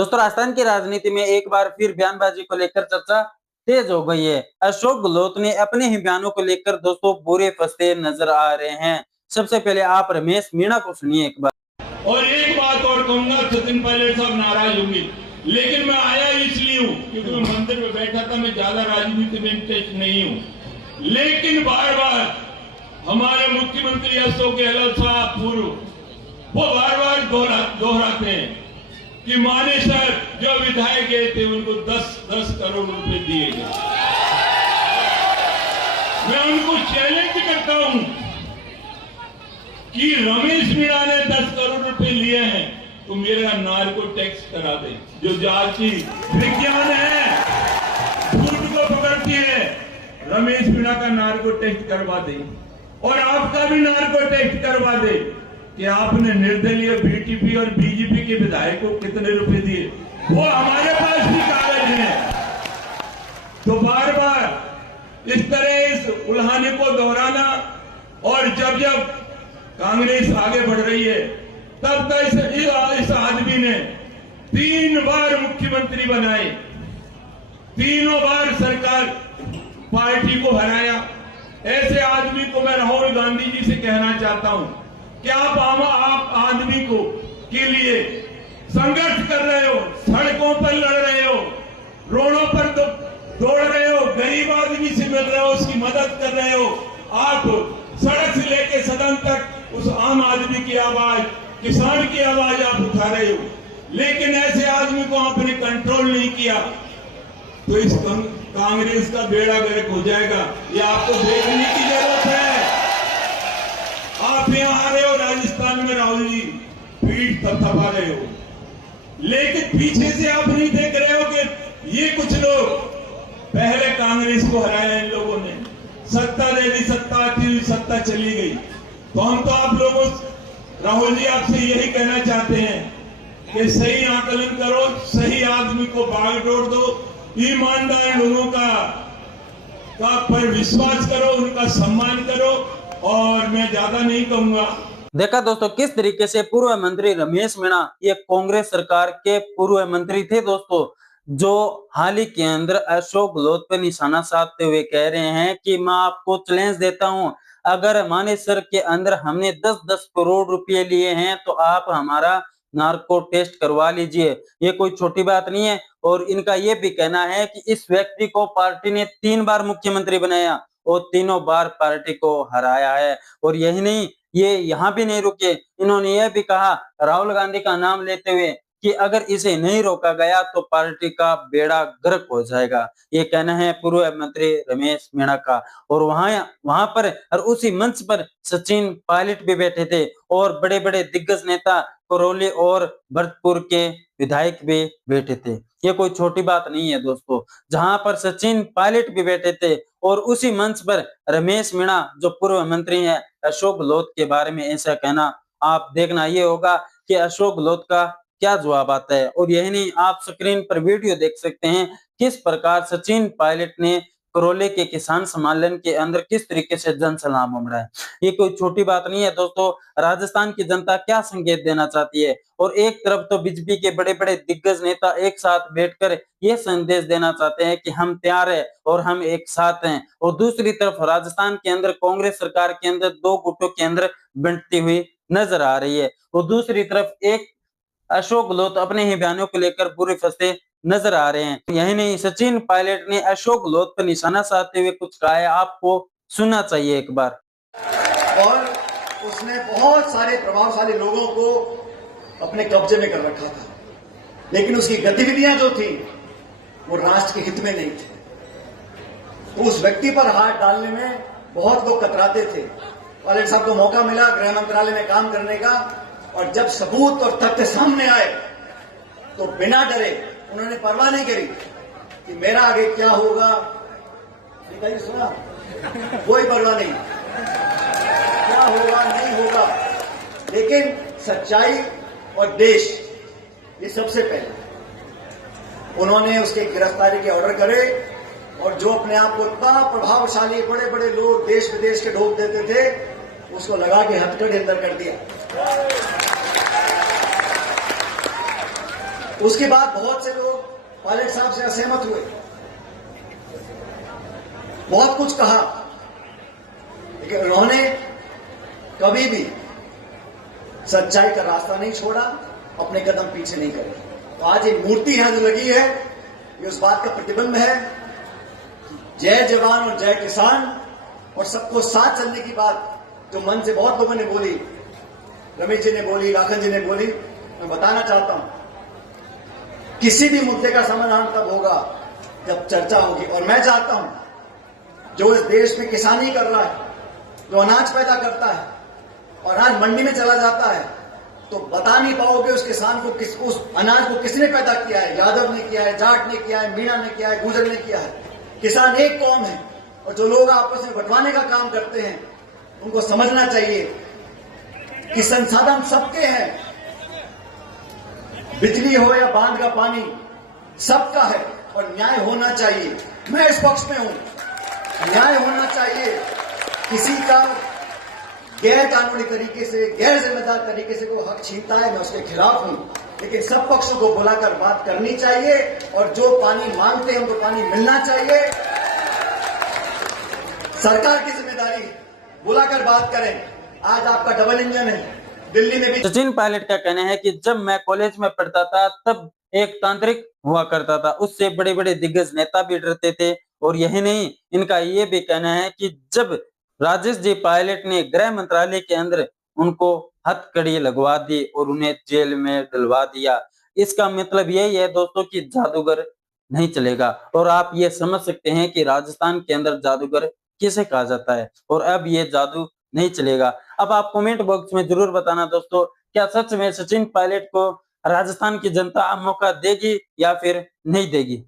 दोस्तों, राजस्थान की राजनीति में एक बार फिर बयानबाजी को लेकर चर्चा तेज हो गई है। अशोक गहलोत ने अपने ही बयानों को लेकर दोस्तों बुरे फंसते नजर आ रहे हैं। सबसे पहले आप रमेश मीणा को सुनिए एक बार। और एक बात और कहूंगा, सचिन पायलट साहब नाराज होंगे, लेकिन मैं आया इसलिए हूँ क्योंकि मैं मंदिर में बैठा था। मैं ज्यादा राजनीति में इंटरेस्ट नहीं हूँ, लेकिन बार बार हमारे मुख्यमंत्री अशोक गहलोत साहब पूर्व वो बार बार दोहराते हैं कि मानेसर जो विधायक गए थे उनको 10-10 करोड़ रुपए दिए गए। मैं उनको चैलेंज करता हूं कि रमेश मीणा ने 10 करोड़ रुपए लिए हैं तो मेरा नार्को टैक्स करा दे। जो जाति विज्ञान है, झूठ को पकड़ती है, रमेश मीणा का नार्को टैक्स करवा दे और आपका भी नार्को टैक्स करवा दे कि आपने निर्दलीय बीटीपी और बीजेपी के विधायक को कितने रुपए दिए, वो हमारे पास भी कागज है। तो बार बार इस तरह इस उल्हाने को दोहराना, और जब जब कांग्रेस आगे बढ़ रही है तब तक इस आदमी ने 3 बार मुख्यमंत्री बनाए, तीनों बार सरकार पार्टी को हराया। ऐसे आदमी को मैं राहुल गांधी जी से कहना चाहता हूं कि आप आदमी को के लिए संघर्ष कर रहे हो, सड़कों पर लड़ रहे हो, रोडों पर दौड़ रहे हो, गरीब आदमी से मिल रहे हो, उसकी मदद कर रहे हो। आप सड़क से लेके सदन तक उस आम आदमी की आवाज, किसान की आवाज आप उठा रहे हो, लेकिन ऐसे आदमी को आपने कंट्रोल नहीं किया तो इस कांग्रेस का बेड़ा गर्क हो जाएगा। ये आपको देखने की जरूरत है। आप यहां आ रहे हो राजस्थान में, राहुल जी पीठ थपथपा रहे हो, लेकिन पीछे से आप नहीं देख रहे हो कि ये कुछ लोग पहले कांग्रेस को हराया, इन लोगों ने सत्ता दे दी, सत्ता आती हुई सत्ता चली गई। तो हम तो आप लोगों, राहुल जी आपसे यही कहना चाहते हैं कि सही आकलन करो, सही आदमी को बागडोर दो, ईमानदार लोगों का पर विश्वास करो, उनका सम्मान करो। और मैं ज्यादा नहीं कहूंगा। देखा दोस्तों किस तरीके से पूर्व मंत्री रमेश मीणा, ये कांग्रेस सरकार के पूर्व मंत्री थे दोस्तों, जो हाल ही के अंदर अशोक गहलोत पे निशाना साधते हुए कह रहे हैं कि मैं आपको चैलेंज देता हूं, अगर मानेसर के अंदर हमने 10-10 करोड़ रुपए लिए हैं तो आप हमारा नार्को टेस्ट करवा लीजिए। ये कोई छोटी बात नहीं है। और इनका ये भी कहना है कि इस व्यक्ति को पार्टी ने 3 बार मुख्यमंत्री बनाया और तीनों बार पार्टी को हराया है। और यही नहीं, ये यहाँ भी नहीं रुके, इन्होंने यह भी कहा राहुल गांधी का नाम लेते हुए कि अगर इसे नहीं रोका गया तो पार्टी का बेड़ा गर्क हो जाएगा। ये कहना है पूर्व मंत्री रमेश मीणा का। और वहां पर और उसी मंच पर सचिन पायलट भी बैठे थे और बड़े बड़े दिग्गज नेता करौली और भरतपुर के विधायक भी बैठे थे। ये कोई छोटी बात नहीं है दोस्तों। जहां पर सचिन पायलट भी बैठे थे और उसी मंच पर रमेश मीणा जो पूर्व मंत्री हैं अशोक गहलोत के बारे में ऐसा कहना, आप देखना ये होगा कि अशोक गहलोत का क्या जवाब आता है। और यही नहीं, आप स्क्रीन पर वीडियो देख सकते हैं किस प्रकार सचिन पायलट ने करौली के किसान सम्मेलन के अंदर किस तरीके से जन सलाम उमड़ा है। ये कोई छोटी बात नहीं है दोस्तों। राजस्थान की जनता क्या संकेत देना चाहती है, और एक तरफ तो बीजेपी के बड़े बड़े दिग्गज नेता एक साथ बैठकर ये संदेश देना चाहते हैं कि हम तैयार हैं और हम एक साथ हैं, और दूसरी तरफ राजस्थान के अंदर कांग्रेस सरकार के अंदर 2 गुटों के अंदर बंटती हुई नजर आ रही है। और दूसरी तरफ एक अशोक गहलोत अपने ही बयानों को लेकर बुरे फंसे नजर आ रहे हैं। यही नहीं, सचिन पायलट ने अशोक गहलोत पर निशाना साधते हुए कुछ कहा है, आपको सुनना चाहिए एक बार। और उसने बहुत सारे प्रभावशाली लोगों को अपने कब्जे में कर रखा था, लेकिन उसकी गतिविधियां जो थी वो राष्ट्र के हित में नहीं थी। तो उस व्यक्ति पर हाथ डालने में बहुत लोग कतराते थे। पायलट साहब को मौका मिला गृह मंत्रालय में काम करने का, और जब सबूत और तथ्य सामने आए तो बिना डरे उन्होंने परवाह नहीं करी कि मेरा आगे क्या होगा, सुना, कोई परवाह नहीं क्या होगा नहीं होगा, लेकिन सच्चाई और देश ये सबसे पहले। उन्होंने उसके गिरफ्तारी के ऑर्डर करे, और जो अपने आप को इतना प्रभावशाली बड़े बड़े लोग देश विदेश के ढोक देते थे, उसको लगा के हथकड़ी अंदर कर दिया। उसके बाद बहुत से लोग पायलट साहब से असहमत हुए, बहुत कुछ कहा, लेकिन उन्होंने कभी भी सच्चाई का रास्ता नहीं छोड़ा, अपने कदम पीछे नहीं करे। तो आज एक मूर्ति यहां जो लगी है, ये उस बात का प्रतिबिंब है, जय जवान और जय किसान और सबको साथ चलने की बात जो मन से बहुत लोगों ने बोली, रमेश जी ने बोली, राखन जी ने बोली, मैं बताना चाहता हूं, किसी भी मुद्दे का समाधान तब होगा जब चर्चा होगी। और मैं चाहता हूं जो इस देश में किसानी कर रहा है, जो अनाज पैदा करता है और अनाज मंडी में चला जाता है, तो बता नहीं पाओगे उस किसान को, उस अनाज को किसने पैदा किया है। यादव ने किया है, जाट ने किया है, मीणा ने किया है, गुर्जर ने किया है। किसान एक कौम है और जो लोग आपस में बंटवाने का काम करते हैं उनको समझना चाहिए कि संसाधन सबके हैं, बिजली हो या बांध का पानी सबका है और न्याय होना चाहिए। मैं इस पक्ष में हूं, न्याय होना चाहिए। किसी का गैर कानूनी तरीके से, गैर जिम्मेदार तरीके से कोई हक छीनता है, मैं उसके खिलाफ हूं, लेकिन सब पक्षों को बुलाकर बात करनी चाहिए और जो पानी मांगते हैं उनको पानी मिलना चाहिए। सरकार की जिम्मेदारी है, बुलाकर बात करें। आज आपका डबल इंजन है, दिल्ली में भी। सचिन पायलट का कहना है कि जब मैं कॉलेज में पढ़ता था तब एक तांत्रिक हुआ करता था, उससे बड़े बड़े दिग्गज नेता भी डरते थे। और यही नहीं, इनका ये भी कहना है कि जब राजेश जी पायलट ने गृह मंत्रालय के अंदर उनको हथकड़ी लगवा दी और उन्हें जेल में डलवा दिया, इसका मतलब यही है दोस्तों कि जादूगर नहीं चलेगा। और आप ये समझ सकते हैं कि राजस्थान के अंदर जादूगर किसे कहा जाता है और अब ये जादू नहीं चलेगा। अब आप कमेंट बॉक्स में जरूर बताना दोस्तों, क्या सच में सचिन पायलट को राजस्थान की जनता मौका देगी या फिर नहीं देगी।